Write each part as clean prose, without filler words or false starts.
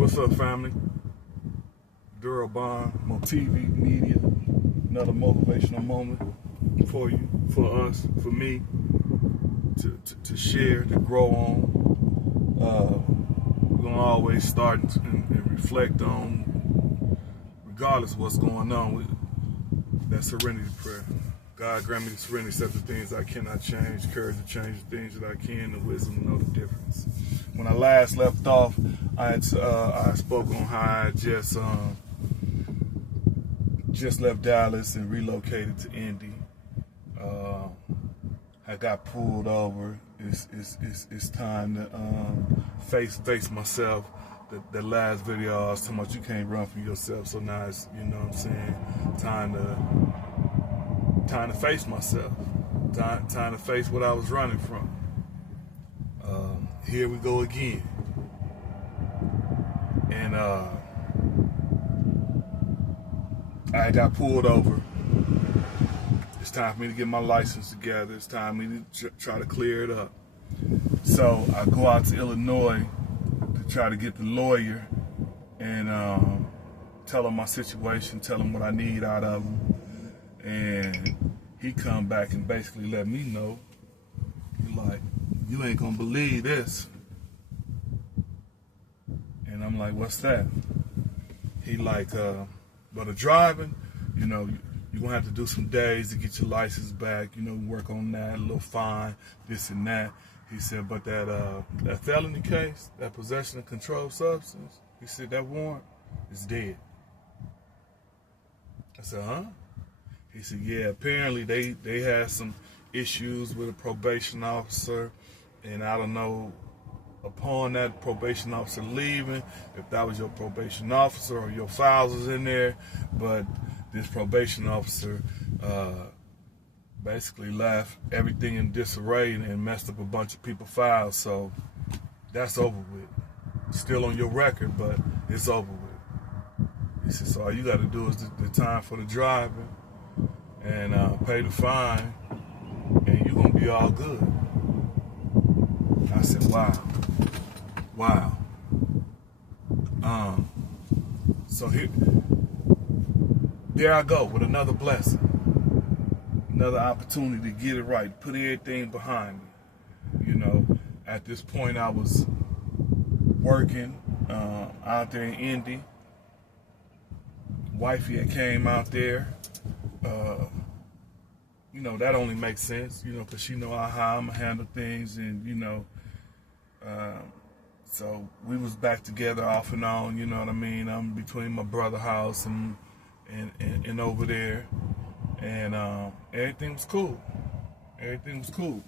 What's up, family? Daryl Bond, MoTV Media. Another motivational moment for you, for us, for me, to share, to grow on. We're going to always start and reflect on, regardless of what's going on, that serenity prayer. God grant me the serenity, accept the things I cannot change, courage to change the things that I can, and wisdom to know the difference. When I last left off, I spoke on how I just left Dallas and relocated to Indy. I got pulled over. It's time to face myself. The last video I was talking about, you can't run from yourself. So now it's, you know what I'm saying, time to face myself. Time to face what I was running from. Here we go again. And I got pulled over. It's time for me to get my license together. It's time for me to try to clear it up. So I go out to Illinois to try to get the lawyer and tell him my situation, tell him what I need out of him. And he come back and basically let me know, he like, you ain't gonna believe this. And I'm like, what's that? He like, but the driving, you know, you're gonna have to do some days to get your license back, you know, work on that, a little fine, this and that. He said, but that felony case, that possession of controlled substance, he said that warrant is dead. I said, huh? He said, yeah, apparently they had some issues with a probation officer, and I don't know, upon that probation officer leaving, if that was your probation officer or your files was in there, but this probation officer basically left everything in disarray and messed up a bunch of people's files, so that's over with. Still on your record, but it's over with. He said, so all you got to do is the time for the driving and pay the fine, and you're going to be all good. I said, wow. So there I go with another blessing, another opportunity to get it right, put everything behind me. You know, at this point I was working out there in Indy. Wifey had came out there. You know, that only makes sense, you know, because she know how I'm going to handle things, and, you know, so we was back together off and on, you know what I mean? I'm between my brother's house and over there, and everything was cool. Everything was cool.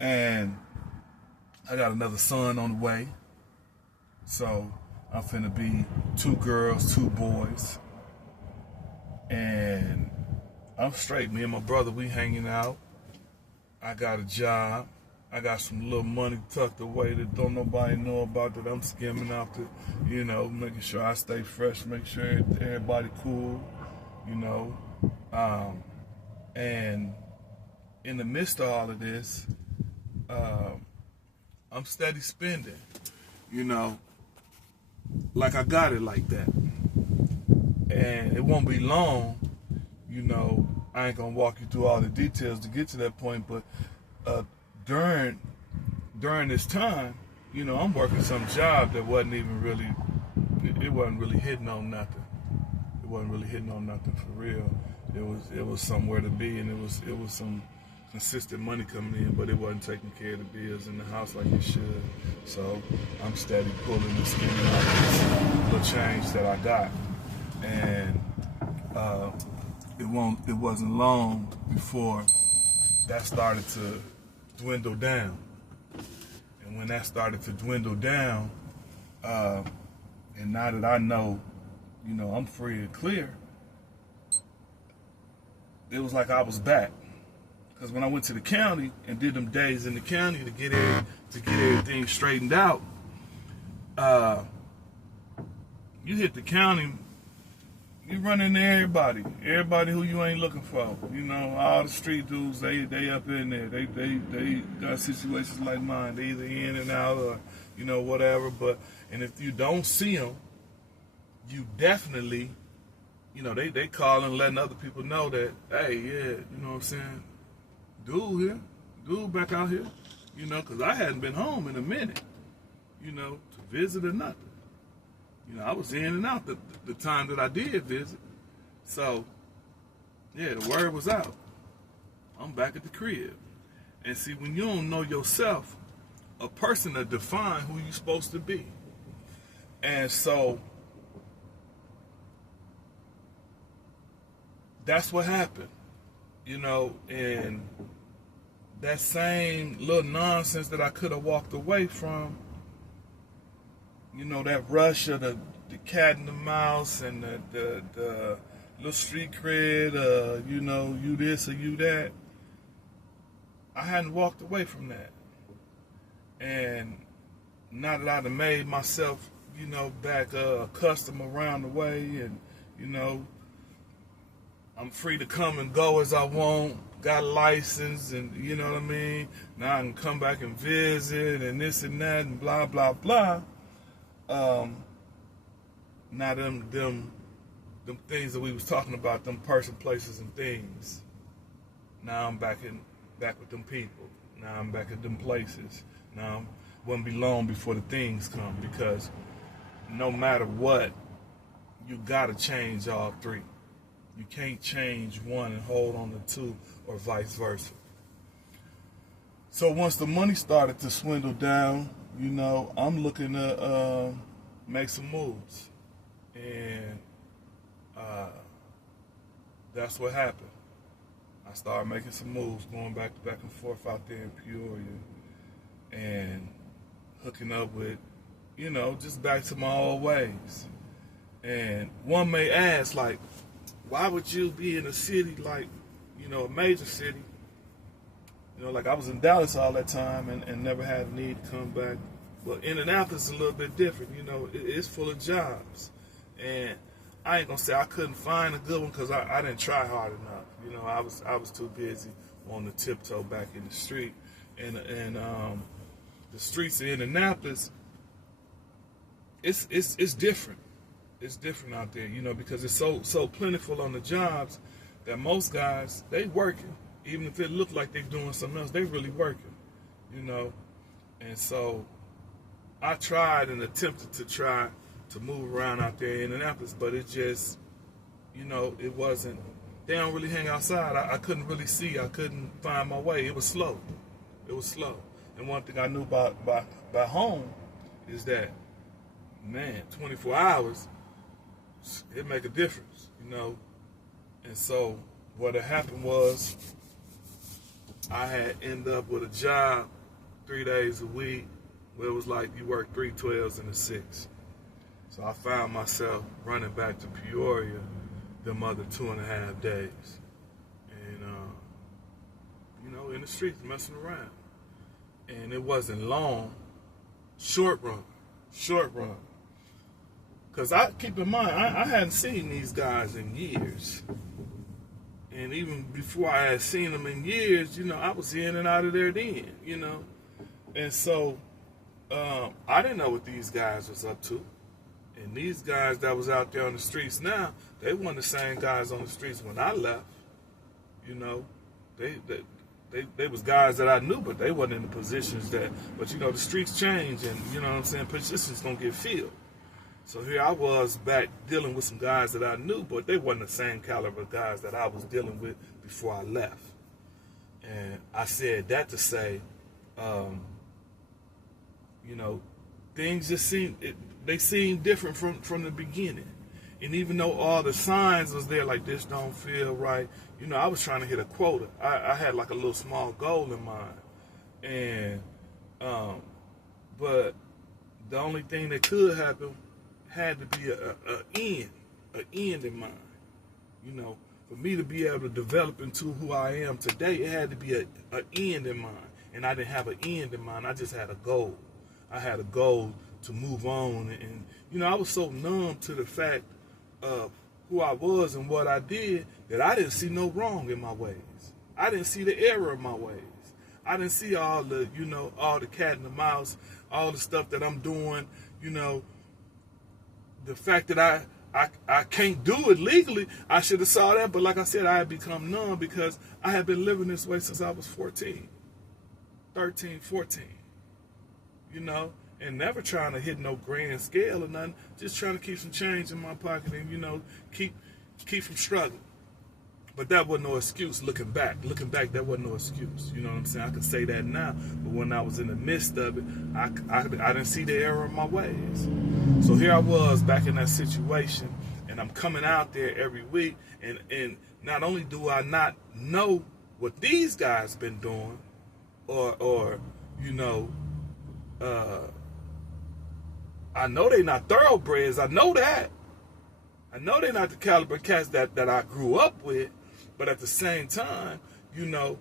And I got another son on the way, so I'm finna be 2 girls, 2 boys, and I'm straight. Me and my brother, we hanging out. I got a job. I got some little money tucked away that don't nobody know about, that I'm skimming out to, you know, making sure I stay fresh, make sure everybody cool, you know. And in the midst of all of this, I'm steady spending, you know, like I got it like that. And it won't be long, you know, I ain't gonna walk you through all the details to get to that point, but during this time, you know, I'm working some job that wasn't even really, it wasn't really hitting on nothing. It wasn't really hitting on nothing for real. It was somewhere to be, and it was some consistent money coming in, but it wasn't taking care of the bills in the house like it should. So I'm steady pulling the skin out of this little change that I got, and it wasn't long before that started to dwindle down. And when that started to dwindle down, and now that I know, you know, I'm free and clear, it was like I was back. Because when I went to the county and did them days in the county to get everything straightened out, you hit the county, you run into everybody who you ain't looking for. You know, all the street dudes, they up in there. They got situations like mine. They either in and out, or you know, whatever. And if you don't see them, you definitely, you know, they calling, letting other people know that, hey, yeah, you know what I'm saying, dude back out here, you know, because I hadn't been home in a minute, you know, to visit or nothing. You know, I was in and out the time that I did visit. So, yeah, the word was out. I'm back at the crib. And see, when you don't know yourself, a person to define who you're supposed to be. And so, that's what happened, you know, and that same little nonsense that I could have walked away from, you know, that rush of the cat and the mouse and the little street cred, you know, you this or you that. I hadn't walked away from that. And now that I've made myself, you know, back accustomed around the way, and, you know, I'm free to come and go as I want, got a license, and you know what I mean? Now I can come back and visit and this and that and blah, blah, blah. Now them things that we was talking about, them person, places, and things. Now I'm back with them people. Now I'm back at them places. Now it won't be long before the things come, because no matter what, you gotta change all three. You can't change one and hold on to two, or vice versa. So once the money started to swindle down, you know, I'm looking to make some moves. And that's what happened. I started making some moves, going back and forth out there in Peoria, and hooking up with, you know, just back to my old ways. And one may ask, like, why would you be in a city like, you know, a major city? You know, like I was in Dallas all that time and never had a need to come back. But Indianapolis is a little bit different. You know, it's full of jobs. And I ain't gonna say I couldn't find a good one, because I didn't try hard enough. You know, I was too busy on the tiptoe back in the street. And the streets of Indianapolis, it's different. It's different out there, you know, because it's so plentiful on the jobs that most guys, they working. Even if it look like they doing something else, they really working, you know. And so I tried and attempted to move around out there in Indianapolis, but it just, you know, it wasn't, they don't really hang outside. I couldn't really see. I couldn't find my way. It was slow. It was slow. And one thing I knew about home is that, man, 24 hours, it make a difference, you know. And so what had happened was I had ended up with a job 3 days a week where it was like you work 3 12s and a 6. So I found myself running back to Peoria them other 2.5 days. And, you know, in the streets messing around. And it wasn't long, short run. Because I keep in mind, I hadn't seen these guys in years. And even before I had seen them in years, you know, I was in and out of there then, you know. And so I didn't know what these guys was up to. And these guys that was out there on the streets now, they weren't the same guys on the streets when I left. You know, they was guys that I knew, but they wasn't in the positions that, but you know, the streets change, and you know what I'm saying, positions don't get filled. So here I was back dealing with some guys that I knew, but they wasn't the same caliber of guys that I was dealing with before I left. And I said that to say, you know, things just seemed different from the beginning. And even though all the signs was there, like this don't feel right, you know, I was trying to hit a quota. I had like a little small goal in mind. And, but the only thing that could happen had to be an end in mind. You know, for me to be able to develop into who I am today, it had to be an end in mind. And I didn't have an end in mind. I just had a goal. I had a goal to move on. And you know, I was so numb to the fact of who I was and what I did that I didn't see no wrong in my ways. I didn't see the error of my ways. I didn't see all the, you know, all the cat and the mouse, all the stuff that I'm doing, you know, the fact that I can't do it legally, I should have saw that. But like I said, I had become numb because I had been living this way since I was 14, 13, 14, you know, and never trying to hit no grand scale or nothing, just trying to keep some change in my pocket and, you know, keep from struggling. But that wasn't no excuse looking back. Looking back, that wasn't no excuse. You know what I'm saying? I could say that now. But when I was in the midst of it, I didn't see the error in my ways. So here I was back in that situation, and I'm coming out there every week. And not only do I not know what these guys been doing, or you know, I know they not thoroughbreds. I know that. I know they're not the caliber cats that I grew up with. But at the same time, you know,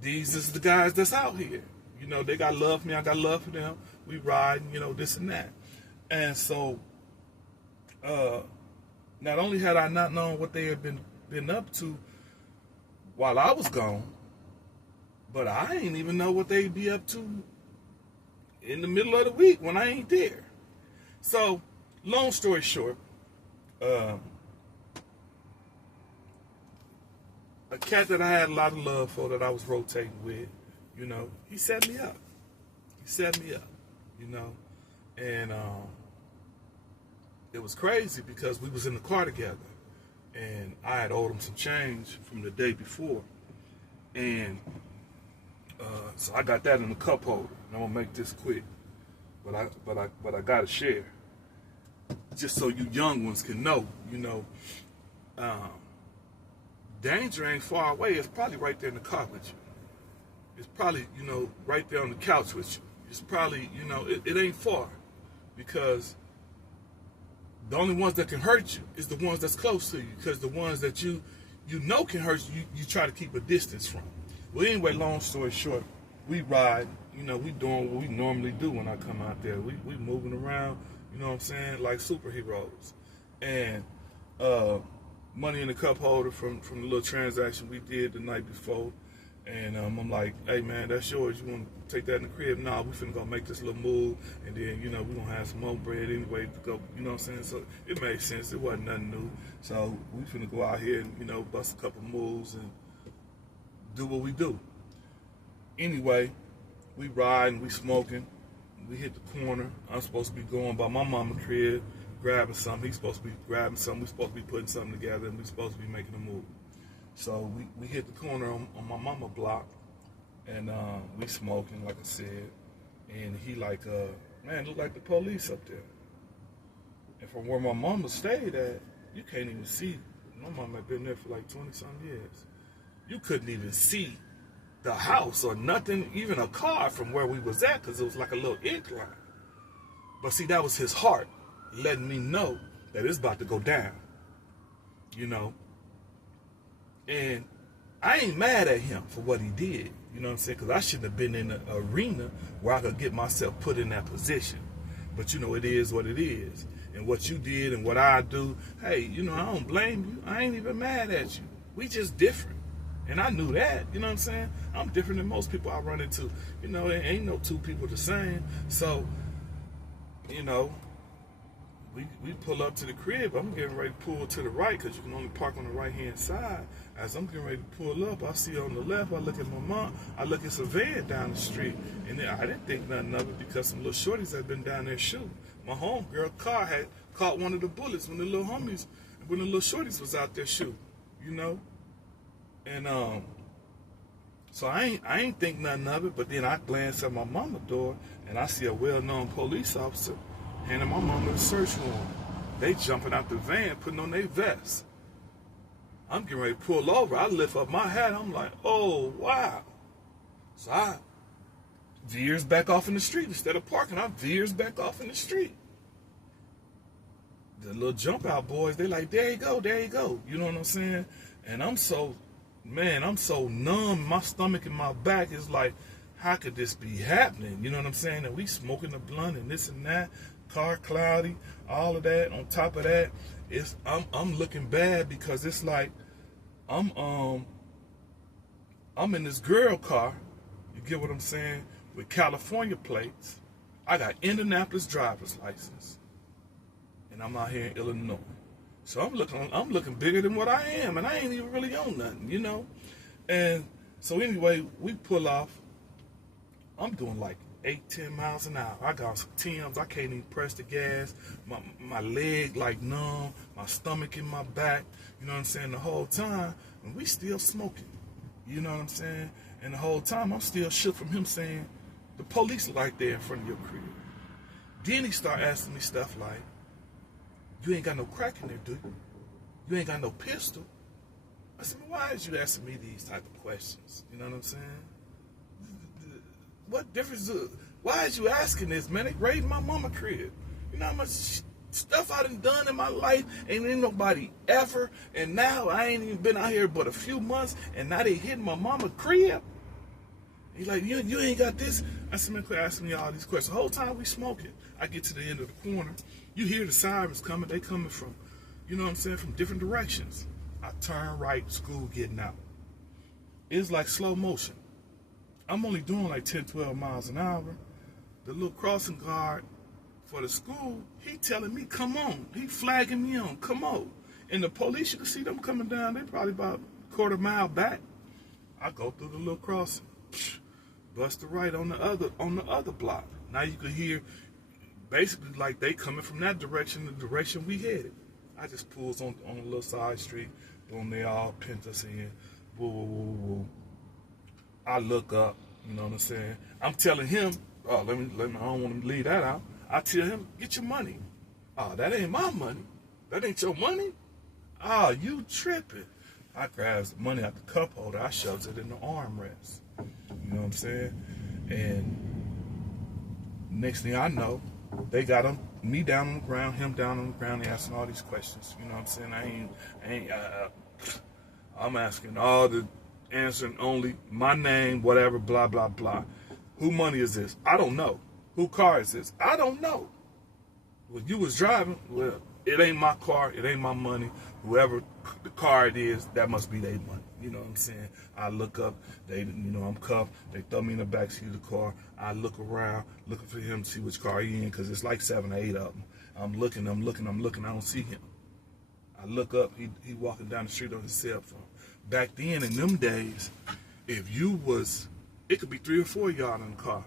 these is the guys that's out here. You know, they got love for me, I got love for them. We ride, you know, this and that. And so, not only had I not known what they had been up to while I was gone, but I ain't even know what they'd be up to in the middle of the week when I ain't there. So, long story short, a cat that I had a lot of love for, that I was rotating with, you know, he set me up. He set me up, you know, and it was crazy because we was in the car together, and I had owed him some change from the day before, and so I got that in the cup holder. And I'm gonna make this quick, but I gotta share, just so you young ones can know, you know. Danger ain't far away. It's probably right there in the car with you. It's probably, you know, right there on the couch with you. It's probably, you know, it ain't far, because the only ones that can hurt you is the ones that's close to you, because the ones that you know can hurt you, you try to keep a distance from. Well, anyway, long story short, we ride, you know, we doing what we normally do when I come out there. We moving around, you know what I'm saying, like superheroes. And money in the cup holder from the little transaction we did the night before. And I'm like, hey man, that's yours. You want to take that in the crib? Nah, we finna go make this little move, and then, you know, we gonna have some more bread anyway to go, you know what I'm saying? So it made sense. It wasn't nothing new. So we finna go out here and, you know, bust a couple moves and do what we do. Anyway, we riding, we smoking, we hit the corner. I'm supposed to be going by my mama's crib, grabbing something. He's supposed to be grabbing something. We're supposed to be putting something together, and we're supposed to be making a move. So we hit the corner on my mama block, and we smoking, like I said. And he like, man, look like the police up there. And from where my mama stayed at, you can't even see. My mama had been there for like 20-some years. You couldn't even see the house or nothing, even a car from where we was at, because it was like a little incline. But see, that was his heart letting me know that it's about to go down, you know. And I ain't mad at him for what he did, you know what I'm saying, because I shouldn't have been in an arena where I could get myself put in that position. But, you know, it is what it is. And what you did and what I do, hey, you know, I don't blame you. I ain't even mad at you. We just different. And I knew that, you know what I'm saying? I'm different than most people I run into. You know, there ain't no two people the same. So, you know, we pull up to the crib. I'm getting ready to pull to the right, because you can only park on the right-hand side. As I'm getting ready to pull up, I see on the left, I look at my mom, I look at a van down the street. And then I didn't think nothing of it, because some little shorties had been down there shooting. My homegirl car had caught one of the bullets when the little shorties was out there shooting, you know? And so I ain't think nothing of it, but then I glance at my mama's door, and I see a well-known police officer handing my mama a search warrant. They jumping out the van, putting on their vests. I'm getting ready to pull over. I lift up my hat. I'm like, oh, wow. So I veers back off in the street. Instead of parking, I veers back off in the street. The little jump out boys, they like, there you go, there you go. You know what I'm saying? And I'm so numb. My stomach and my back is like, how could this be happening? You know what I'm saying? And we smoking the blunt and this and that. Car cloudy, all of that. On top of that, I'm looking bad, because it's like I'm in this girl car, you get what I'm saying, with California plates. I got Indianapolis driver's license, and I'm out here in Illinois. So I'm looking bigger than what I am, and I ain't even really on nothing, you know. And so anyway, we pull off. I'm doing like 8-10 miles an hour. I got some Timbs. I can't even press the gas. My leg like numb. My stomach in my back. You know what I'm saying? The whole time, and we still smoking. You know what I'm saying? And the whole time, I'm still shook from him saying, the police are right there in front of your crib. Then he start asking me stuff like, you ain't got no crack in there, do you? You ain't got no pistol. I said, why is you asking me these type of questions? You know what I'm saying? What difference? Why is you asking this, man? They raided my mama crib. You know how much stuff I done in my life? Ain't nobody ever. And now I ain't even been out here but a few months, and now they hitting my mama crib. He's like, you ain't got this. I said, man, quit asking me all these questions. The whole time we smoking, I get to the end of the corner. You hear the sirens coming. They coming from, you know what I'm saying, from different directions. I turn right, school getting out. It's like slow motion. I'm only doing like 10, 12 miles an hour. The little crossing guard for the school, he telling me, come on. He flagging me on, come on. And the police, you can see them coming down. They probably about a quarter mile back. I go through the little crossing. Bust the right on the other block. Now you can hear basically like they coming from that direction, the direction we headed. I just pulls on a little side street, boom, they all pent us in. Woo, woo, woo, woo. I look up, you know what I'm saying? I'm telling him, oh, let me, I don't want to leave that out. I tell him, get your money. Oh, that ain't my money. That ain't your money? Oh, you tripping. I grabs the money out the cup holder, I shoves it in the armrest. You know what I'm saying? And next thing I know, they got me down on the ground, him down on the ground, they asking all these questions. You know what I'm saying? I'm asking all the answering only my name, whatever, blah, blah, blah. Who money is this? I don't know. Who car is this? I don't know. Well, you was driving, well, it ain't my car, it ain't my money. Whoever the car it is, that must be their money. You know what I'm saying? I look up, I'm cuffed. They throw me in the backseat of the car. I look around, looking for him to see which car he in, because it's like 7 or 8 of them. I'm looking. I don't see him. I look up, he walking down the street on his cell phone. Back then, in them days, it could be 3 or 4 of y'all in the car.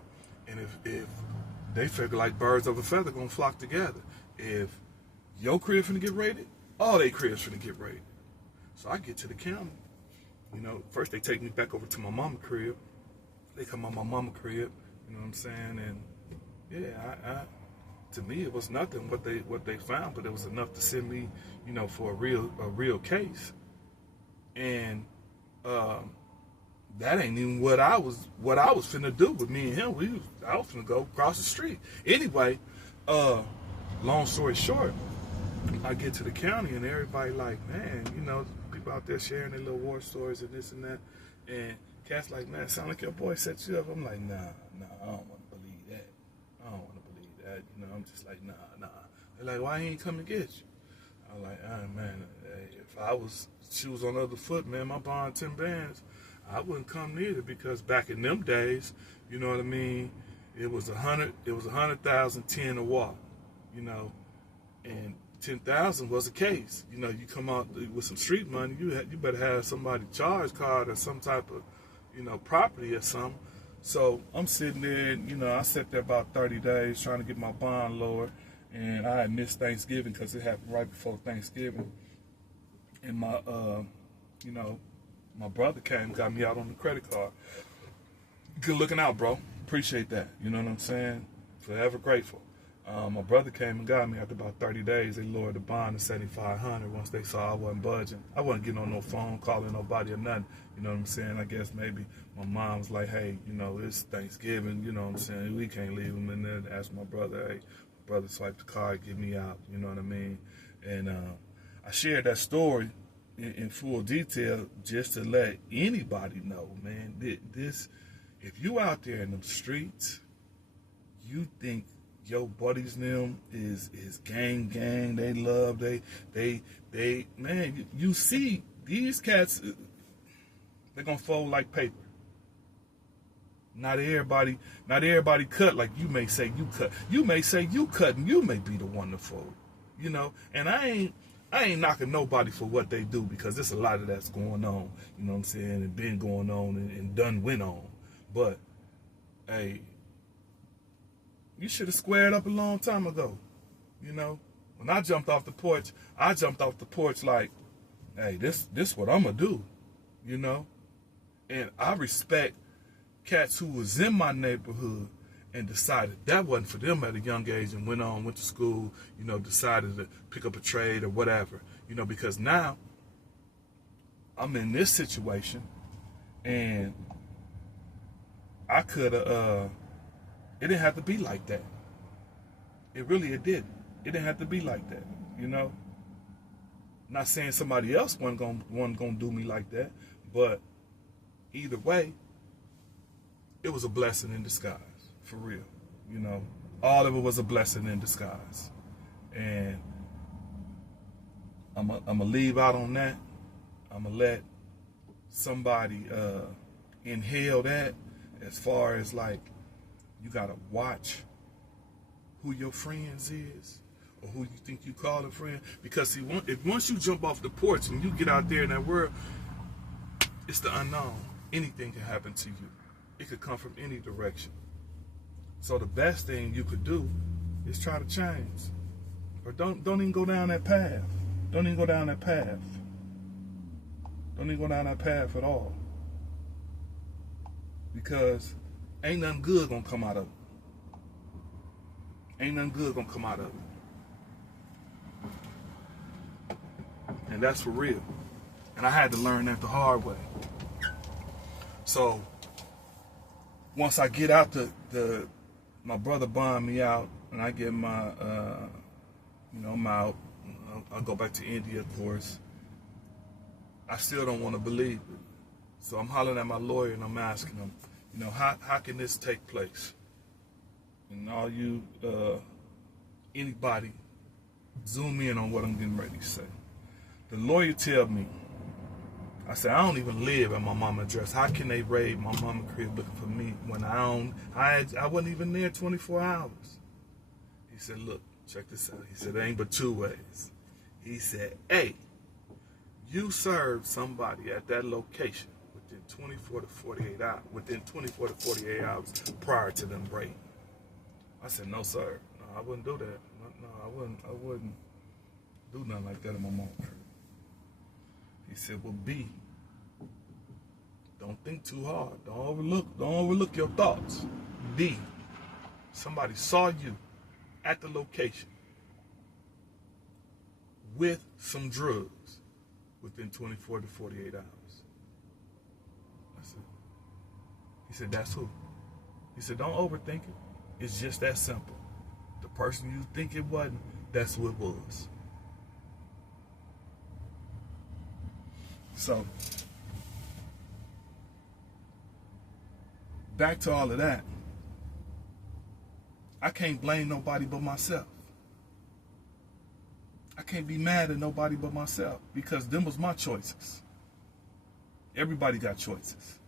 And if they figure like birds of a feather gonna flock together. If your crib finna get raided, all they cribs finna get raided. So I get to the county. You know, first they take me back over to my mama crib. They come on my mama crib, you know what I'm saying? And yeah, to me it was nothing what they found, but it was enough to send me, you know, for a real case. And that ain't even what I was finna do with me and him. I was finna go across the street. Anyway, long story short, I get to the county and everybody like, man, you know, people out there sharing their little war stories and this and that. And cats like, man, sound like your boy set you up. I'm like, nah, I don't want to believe that. You know, I'm just like, nah. They're like, why he ain't come to get you? I'm like, man, if she was on the other foot, man, my bond 10 bands, I wouldn't come neither, because back in them days, you know what I mean, it was 100,000, 10 a walk, you know, and 10,000 was a case. You know, you come out with some street money, you better have somebody charge card or some type of, you know, property or something. So I'm sitting there, you know, I sat there about 30 days trying to get my bond lowered, and I had missed Thanksgiving because it happened right before Thanksgiving. And my, you know, my brother came and got me out on the credit card. Good looking out, bro. Appreciate that. You know what I'm saying? Forever grateful. My brother came and got me after about 30 days. They lowered the bond to $7,500 once they saw I wasn't budging. I wasn't getting on no phone, calling nobody or nothing. You know what I'm saying? I guess maybe my mom was like, hey, you know, it's Thanksgiving. You know what I'm saying? We can't leave him in there. And ask my brother, hey, my brother swiped the card, get me out. You know what I mean? And I shared that story in full detail just to let anybody know, man, this, if you out there in them streets, you think your buddies them is gang, they love, they man, you see these cats, they're gonna fold like paper. Not everybody cut like you may say you cut. You may say you cut, and you may be the one to fold. You know, and I ain't knocking nobody for what they do, because there's a lot of that's going on. You know what I'm saying? And been going on and done went on. But hey, you should have squared up a long time ago. You know, when I jumped off the porch like, hey, this what I'm gonna do. You know, and I respect cats who was in my neighborhood and decided that wasn't for them at a young age and went to school, you know, decided to pick up a trade or whatever, you know, because now I'm in this situation and I could have, it didn't have to be like that. It didn't. It didn't have to be like that, you know. Not saying somebody else wasn't gonna do me like that, but either way, it was a blessing in disguise, for real. You know, all of it was a blessing in disguise. And I'm gonna leave out on that. I'm gonna let somebody inhale that, as far as like, you gotta watch who your friends is, or who you think you call a friend. Because see, once you jump off the porch and you get out there in that world, it's the unknown. Anything can happen to you. It could come from any direction. So the best thing you could do is try to change. Or don't even go down that path. Don't even go down that path. Don't even go down that path at all. Because ain't nothing good gonna come out of it. Ain't nothing good gonna come out of it. And that's for real. And I had to learn that the hard way. So once I get out my brother bond me out, and I get my, I'm out. I'll go back to India, of course. I still don't want to believe it. So I'm hollering at my lawyer and I'm asking him, you know, how can this take place? And all you, anybody, zoom in on what I'm getting ready to say. The lawyer tell me, I said, I don't even live at my mama's address. How can they raid my mama's crib looking for me when I wasn't even there 24 hours? He said, look, check this out. He said, there ain't but two ways. He said, A, you served somebody at that location within 24 to 48 hours prior to them raiding. I said, no, sir. No, I wouldn't do that. No, I wouldn't do nothing like that in my mama's crib. He said, well, B, don't think too hard. Don't overlook your thoughts. B, somebody saw you at the location with some drugs within 24 to 48 hours. He said, that's who? He said, don't overthink it. It's just that simple. The person you think it wasn't, that's who it was. So, back to all of that. I can't blame nobody but myself. I can't be mad at nobody but myself, because them was my choices. Everybody got choices.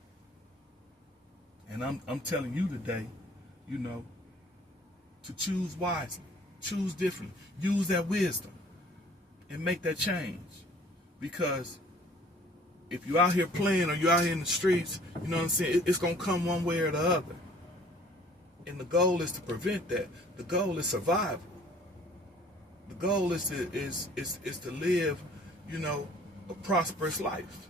And I'm telling you today, you know, to choose wisely, choose differently, use that wisdom and make that change. Because if you're out here playing or you're out here in the streets, you know what I'm saying, it's going to come one way or the other. And the goal is to prevent that. The goal is survival. The goal is to live, you know, a prosperous life.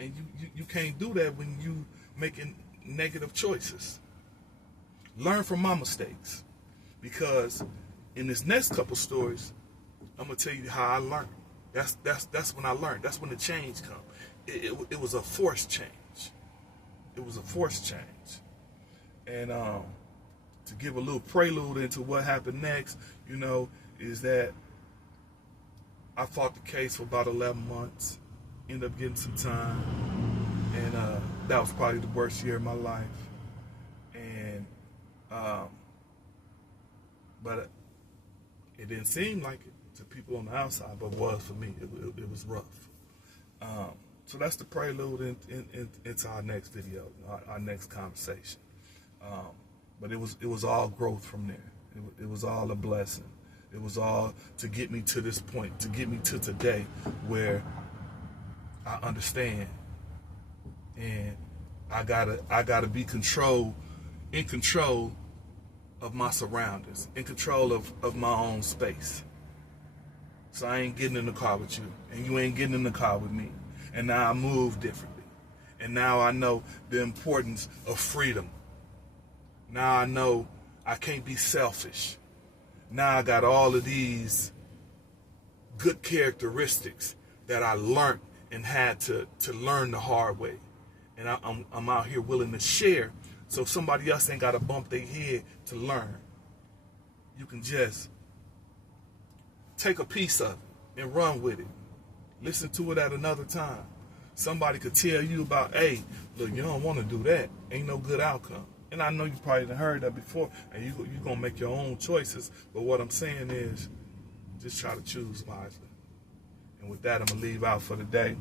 And you can't do that when you making negative choices. Learn from my mistakes. Because in this next couple stories, I'm going to tell you how I learned. That's when I learned. That's when the change come. It was a forced change. It was a forced change. And to give a little prelude into what happened next, you know, is that I fought the case for about 11 months. Ended up getting some time. And that was probably the worst year of my life. And but it didn't seem like it to people on the outside, but it was for me. It was rough. So that's the prelude into our next video, our next conversation. But it was all growth from there. It was all a blessing. It was all to get me to this point, to get me to today where I understand, and I gotta be in control of my surroundings, in control of my own space. So I ain't getting in the car with you, and you ain't getting in the car with me. And now I move differently. And now I know the importance of freedom. Now I know I can't be selfish. Now I got all of these good characteristics that I learned and had to learn the hard way. And I'm out here willing to share, so somebody else ain't got to bump their head to learn. You can just take a piece of it and run with it. Listen to it at another time. Somebody could tell you about, hey, look, you don't want to do that. Ain't no good outcome. And I know you probably done heard that before, and you're going to make your own choices. But what I'm saying is, just try to choose wisely. And with that, I'm going to leave out for the day.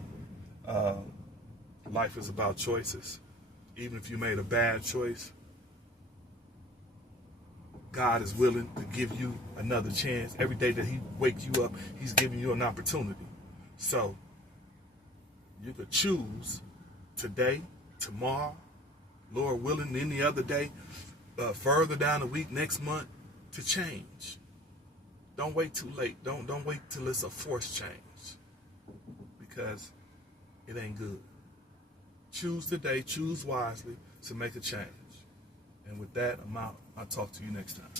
Life is about choices. Even if you made a bad choice, God is willing to give you another chance. Every day that he wakes you up, he's giving you an opportunity. So you could choose today, tomorrow, Lord willing, any other day, further down the week, next month, to change. Don't wait too late. Don't wait till it's a forced change, because it ain't good. Choose today, choose wisely to make a change. And with that, I'm out. I'll talk to you next time.